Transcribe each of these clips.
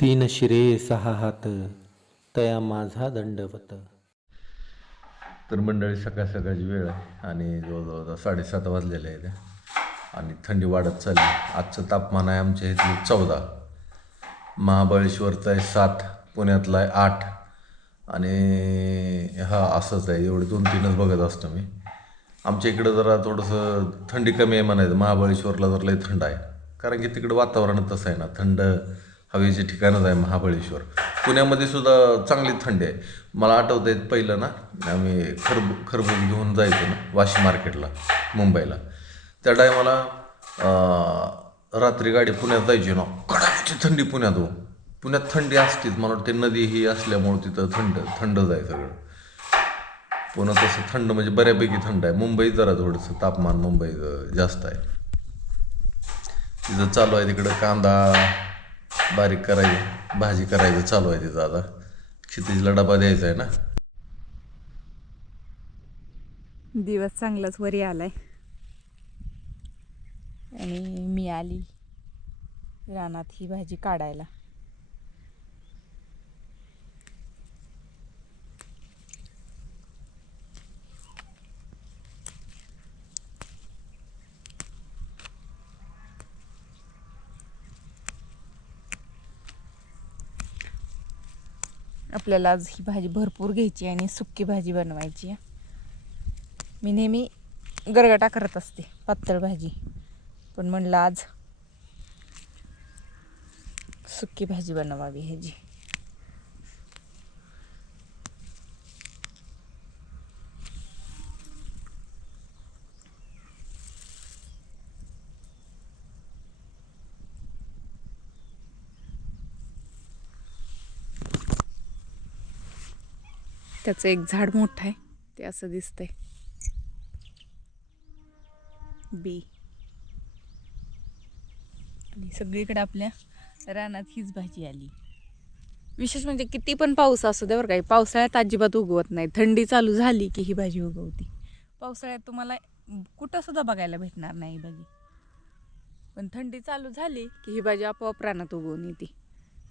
तीन शिरे सहा हात तया माझा दंडवत. तर मंडळी सकाळ सकाळची वेळ आहे आणि जवळजवळ 7:30 वाजलेले आहे आणि थंडी वाढत चालली. आजचं तापमान आहे आमच्या इथली 14, महाबळेश्वरचं आहे 7, पुण्यातला आहे 8 आणि हा असंच आहे. एवढे 2-3च बघत असतो मी. आमच्या इकडं जरा थोडंसं थंडी कमी आहे म्हणायचं. महाबळेश्वरला जर लई थंड आहे कारण की तिकडं वातावरण तसं आहे ना, थंड हवेचे ठिकाणच आहे महाबळेश्वर. पुण्यामध्ये सुद्धा चांगली थंडी आहे. मला आठवतं आहे पहिलं ना, आम्ही खरबूज घेऊन जायचो ना वाशी मार्केटला मुंबईला. त्या टायमाला रात्री गाडी पुण्यात जायची ना, कडाक्याची थंडी पुण्यात हो. पुण्यात थंडी असतीच, मला वाटते नदी ही असल्यामुळं तिथं थंडच आहे सगळं. पुन्हा तसं थंड म्हणजे बऱ्यापैकी थंड आहे. मुंबईत जरा थोडंसं तापमान मुंबईत जास्त आहे. तिथं चालू आहे तिकडं कांदा बारीक करायचं, भाजी करायचं चालू आहे तिथं. आता क्षितिजला डबा द्यायचा आहे ना. दिवस चांगलाच वरी आलाय आणि मी आली रानात ही भाजी काढायला. आपल्याला आज ही भाजी भरपूर घ्यायची आणि सुक्की भाजी बनवायची. मी नेहमी गरगटा करत असते पातळ भाजी, पण म्हणलं आज सुक्की भाजी बनवावी ह्याची. त्याचं एक झाड मोठं आहे ते असं दिसतंय बी. आणि सगळीकडे आपल्या रानात हीच भाजी आली. विशेष म्हणजे किती पण पाऊस असू दे बरं, काही पावसाळ्यात अजिबात उगवत नाही. थंडी चालू झाली की ही भाजी उगवती. पावसाळ्यात तुम्हाला कुठं सुद्धा बघायला भेटणार नाही ही भाजी, पण थंडी चालू झाली की ही भाजी आपोआप रानात उगवून येते.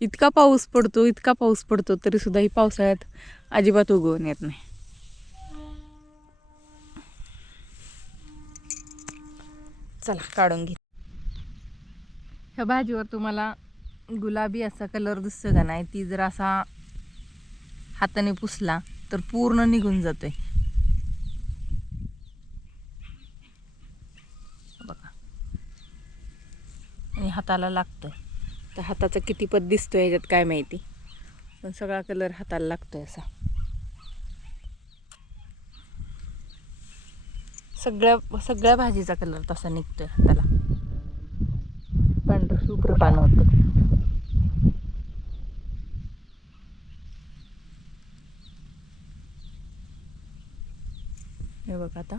इतका पाऊस पडतो तरी सुद्धा ही पावसाळ्यात अजिबात उगवून येत नाही. चला काढून घे. ह्या भाजीवर तुम्हाला गुलाबी असा कलर दिसतो का नाही, ती जर असा हाताने पुसला तर पूर्ण निघून जातोय बघा. आणि हाताला लागतोय. तर हाताचा किती पद दिसतोय ह्याच्यात काय माहिती, पण सगळा कलर हाताला लागतोय असा. सगळ्या भाजीचा कलर तसा निघतोय हाताला. पांढरं शुभ्र पान होतं. हे बघा आता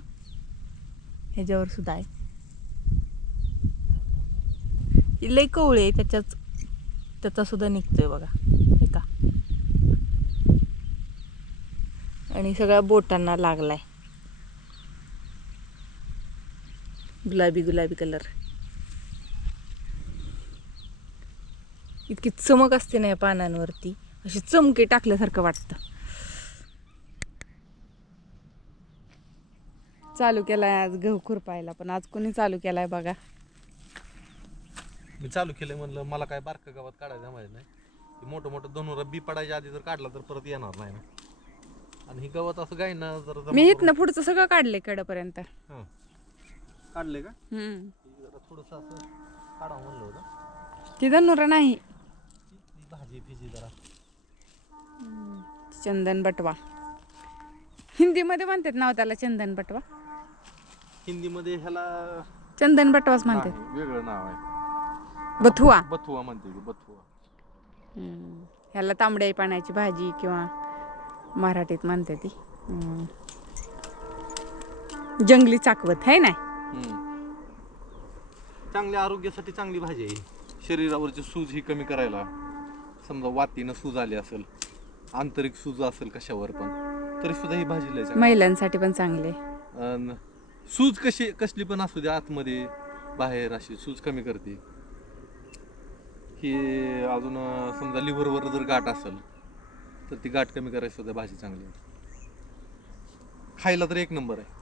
ह्याच्यावर सुद्धा आहे. लई कवळे आहे त्याचा सुद्धा निघतोय बघा हे का. आणि सगळ्या बोटांना लागलाय गुलाबी कलर. इतकी चमक असते ना या पानांवरती, अशी चमके टाकल्यासारखं वाटतं. चालू केलाय आज गहू खुरपायला, पण आज कोणी चालू केलाय बघा. मी चालू केलंय म्हणलं, मला काय बारकं गावात काढायचं माहिती नाही. मोठं धनुरा बी पडायच्या आधी जर काढला तर परत येणार नाही ना. आणि ही गवत असं गायना जर मी इथनं पुढचं सगळं काढले कडेपर्यंत. काढले का? जरा थोडंसं असं काढावं म्हणलं होतं. ती धनुरा नाही, भाजी फिजी जरा चंदन बटवा. हिंदीमध्ये म्हणतात नाव त्याला चंदन बटवा. हिंदीमध्ये ह्याला चंदन बटवाच म्हणतात. वेगळं नाव आहे, बथुआ. बथुआ म्हणते की बथुआ. ह्याला तांबड्या पाण्याची भाजी किंवा मराठीत म्हणते ती जंगली चाकवत आहे ना. चांगल्या आरोग्यासाठी चांगली भाजी आहे. शरीरावरची सूज ही कमी करायला, समजा वातीनं सूज आली असेल, आंतरिक सूज असेल कशावर पण, तरी सुद्धा ही भाजी लय चांगली. महिलांसाठी पण चांगले. सूज कसली पण असू दे, आतमध्ये बाहेर अशी सूज कमी करते. की अजून समजा लिव्हरवर जर गाठ असेल तर ती गाठ कमी करायची सुद्धा भाजी चांगली आहे. खायला तर एक नंबर आहे.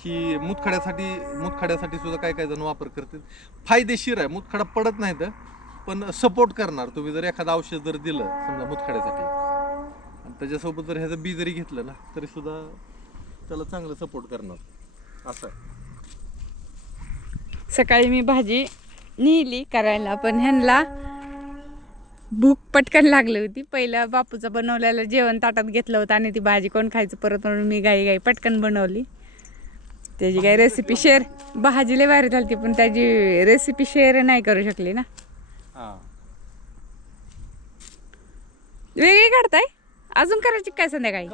ही मुतखड्यासाठी सुद्धा काय काय जण वापर करतात. फायदेशीर आहे, मुतखडा पडत नाही तर पण सपोर्ट करणार. तुम्ही जर एखादं औषध जर दिलं समजा मुतखड्यासाठी आणि त्याच्यासोबत जर ह्याचं बी जरी घेतलं ना तरी सुद्धा त्याला चांगलं सपोर्ट करणार असं आहे. सकाळी मी भाजी नेली करायला, पण ह्यांना भूक पटकन लागली होती. पहिलं बापूचं बनवलेलं जेवण ताटात घेतलं होतं आणि ती भाजी कोण खायचं परत, म्हणून मी गाई पटकन बनवली. त्याची काही रेसिपी शेअर, भाजी लय भारी झाली पण त्याची रेसिपी शेअर नाही करू शकली ना. वेगळी काढताय अजून करायची काय संध्याकाळी?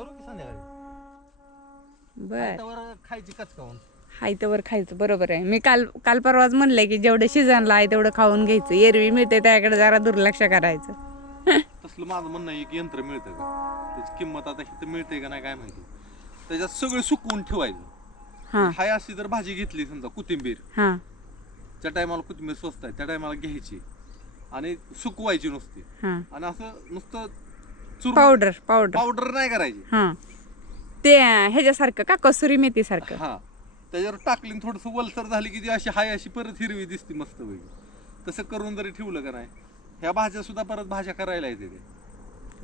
बर खायची कचकावून हाय तर खायचं, बरोबर आहे. मी काल परवाच म्हणलंय की जेवढं शिजनला आहे तेवढं खाऊन घ्यायचं. एरवी मिळते त्याकडे जरा दुर्लक्ष करायचं. तसलं माझं म्हणणं आहे की यंत्र मिळतं का, त्याची किंमत आता इथं मिळते का नाही काय माहिती. त्याच्यात सगळं सुकवून ठेवायचं. हाय अशी जर भाजी घेतली समजा कोथिंबीर, ज्या टायमाला कोथिंबीर स्वस्त आहे त्या टायमाला घ्यायची आणि सुकवायची नुसती आणि असं नुसतं पावडर नाही करायची. ते ह्याच्यासारखं का कसुरी मेथी सारखं. हा त्याच्यावर टाकली थोडस वलसर झाली की ती अशी हाय अशी परत हिरवी दिसती मस्त वेगळी. तसं करून जरी ठेवलं का नाही ह्या भाज्या सुद्धा परत भाज्या करायला येते.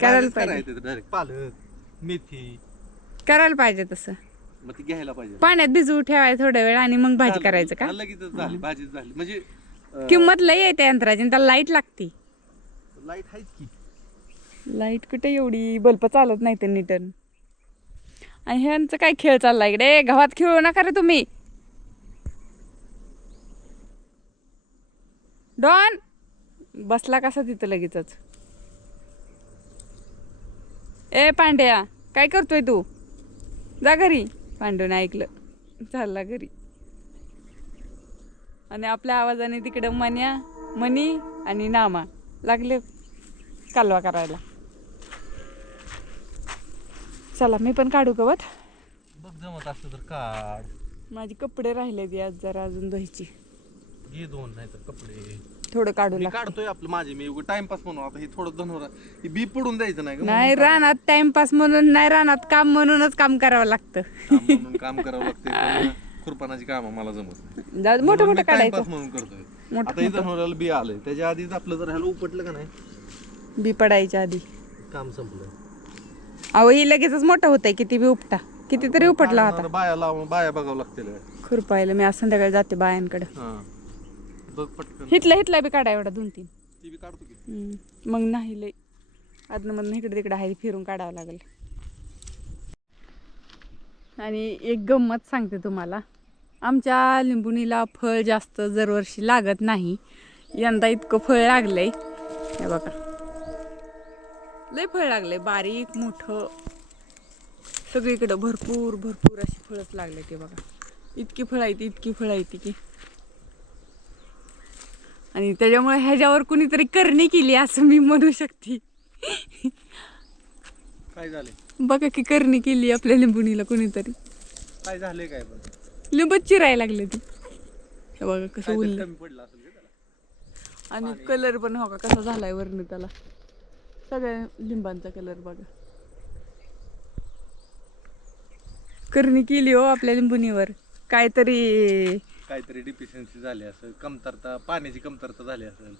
डायरेक्ट पालक मेथी करायला पाहिजे तसं. मग ती घ्यायला पाहिजे, पाण्यात भिजवू ठेवायचं थोड्या वेळ आणि मग भाजी करायचं का. लगेच झाली भाजी झाली. म्हणजे किंमत लई येते यंत्राची, त्याला लाईट लागती. लाईट आहेच की. लाईट कुठे एवढी, बल्ब चालत नाही ते नीटन. आणि ह्यांचं काय खेळ चाललाय इकडे, गव्हात खेळू नका रे तुम्ही. डॉन बसला कसा तिथं लगेचच. ए पांड्या काय करतोय तू, जा घरी. पांडून ऐकलं चालला घरी. आणि आपल्या आवाजाने तिकडं मनी आणि नामा लागले कालवा करायला. चला मी पण काढू गवत. बघ जमत असतं तर काढ. माझी कपडे राहिले ती आज जरा अजून धुवायची. घे दोन नाही तर कपडे थोडं काढू मी लागतं. काढतोय आपलं माझे मी टाइमपास म्हणून. आता हे थोडं धनवर हे बी पडून द्यायचं नाही नाही रानात टाइमपास म्हणून नाही, रानात काम म्हणूनच काम करावं लागतं. म्हणून काम करावं लागते. खुरपानाची काम मला जमत नाही. मोठं मोठं काढायचं टाइमपास म्हणून करतोय. आता हे धनवराला बी आलंय त्याच्या आधीच आपलं जर ह्याला उपटलं का नाही बी पडायच्या आधी काम संपलं. अहो ही लगेचच मोठं होतंय. किती बी उपटा, कितीतरी उपटला होता. बाया लावून बाया बघावं लागतील. खुरपायला मी आज संध्याकाळी जाते बायांकडे. बघ पटकन. हितला बी काढा एवढा 2-3. ती बी काढतो की. मग नाही लय आदनं मधनं इकडे तिकडे आहे फिरून काढावं लागेल. आणि एक गंमत सांगते तुम्हाला, आमच्या लिंबुणीला फळ जास्त दरवर्षी लागत नाही. यंदा इतकं फळ लागलंय हे बघा, लय फळ लागलंय, बारीक मोठं सगळीकडं भरपूर अशी फळच लागले. ते बघा इतकी फळं येते की. आणि त्याच्यामुळे ह्याच्यावर कुणीतरी करणी केली असं मी म्हणू शकते. काय झाले बघा की करणी केली आपल्या लिंबुणीला कुणीतरी. काय झाले काय पण लिंबूच चिरायला लागले ती. हे बघा कसं उरलं. कमी पडलं असेल त्याला. आणि कलर पण हो का कसा झालाय वरनं त्याला, सगळ्या लिंबांचा कलर बघा. करणी केली हो आपल्या लिंबुणीवर. काहीतरी डिफिशियन्सी झाली असेल, कमतरता पाण्याची कमतरता झाली असेल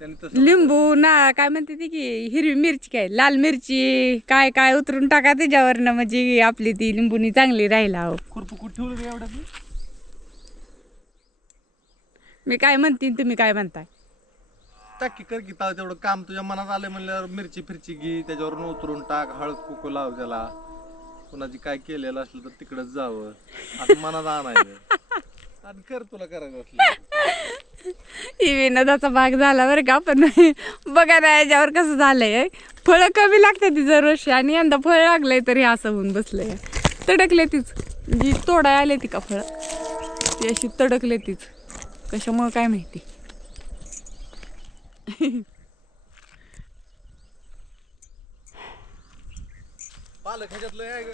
त्याने तसं. लिंबू ना काय म्हणते ती की हिरवी मिरची, काय लाल मिरची काय उतरून टाका त्याच्यावरनं, म्हणजे आपली ती लिंबुनी चांगली राहिला. हो खुरपू कुठं ठेवलं मी एवढं. मी काय म्हणते तुम्ही काय म्हणताय. टाकी कर की तेवढं काम तुझ्या मनात आलं म्हणल्यावर मिरची फिरची घे त्याच्यावरून उतरून टाक, हळद कुकू लाव त्याला. कुणाची काय केलेलं असलं तर तिकडच जावं असं मनात आणायचं आणि कर तुला करायचं असलं. ही विनोदाचा भाग झाला बरं का. पण बघा ना याच्यावर कसं झालंय, फळं कमी लागते ती दरवर्षी आणि यंदा फळ लागलंय तरी असं होऊन बसलंय. तडकले तीच जी तोडाय आले ती का फळं ती अशी तडकले तीच, कशामुळे काय माहिती. पालक ह्याच्यातलं आहे ग,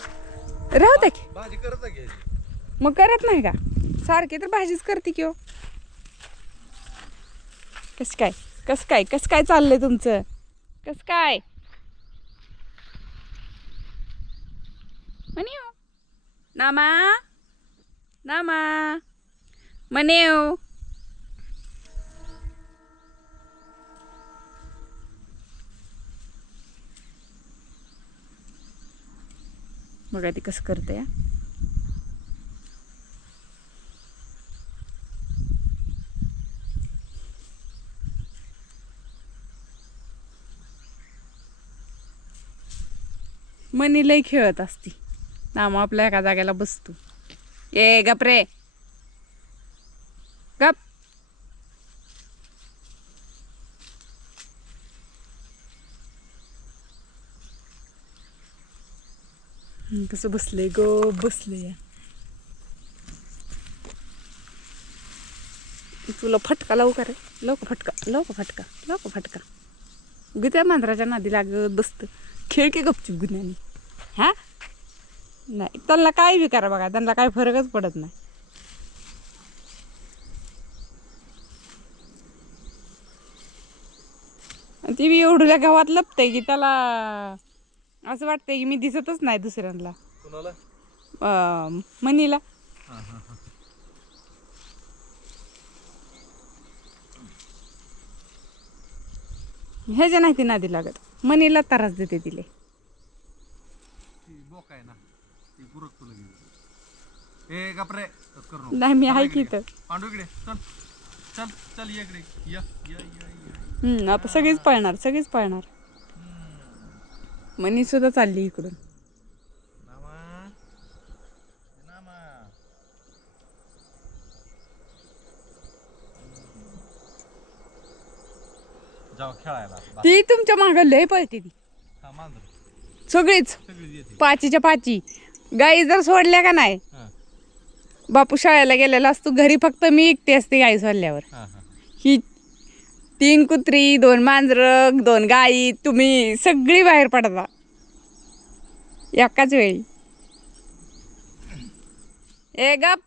राहू दे की भाजी करत घ्यायची. मग करत नाही का सारखी तर भाजीच करते की हो. कशी काय कसं काय चाललंय तुमचं? कसं काय मनीव नामा नामा मनीव बघा ती कसं करते या. मनी लई खेळत असती. नाम आपल्या एका जागेला बसतो. ए गप रे गप. कसं बसले गो बसले या. तुला फटका लावू का रे? फटका गुत्या मांजराच्या नादी लागत बसत. खेळ की गपचूप गुन्ह्याने. हा नाही त्यांना काय बी करा बघा, त्यांना काय फरकच पडत नाही. ती बी एवढ्या गावात लपते की त्याला असं वाटतंय की मी दिसतच नाही दुसऱ्यांना. मनीला ह्याच्या नाही ती नादी लागत. मनीला त्रास देते तिले. नाही मी आहे की इथं. आता सगळीच पळणार. मनी सुद्धा चालली इकडून. ती तुमच्या मागं लय पळते ती सगळीच. पाचीच्या पाची गाई जर सोडल्या का नाही, बापू शाळेला गेलेला असतो, घरी फक्त मी एकटी असते गाई सोडल्यावर. ही 3 कुत्री, 2 मांजरं, 2 गाई, तुम्ही सगळी बाहेर पडता एकाच वेळी. ए गप.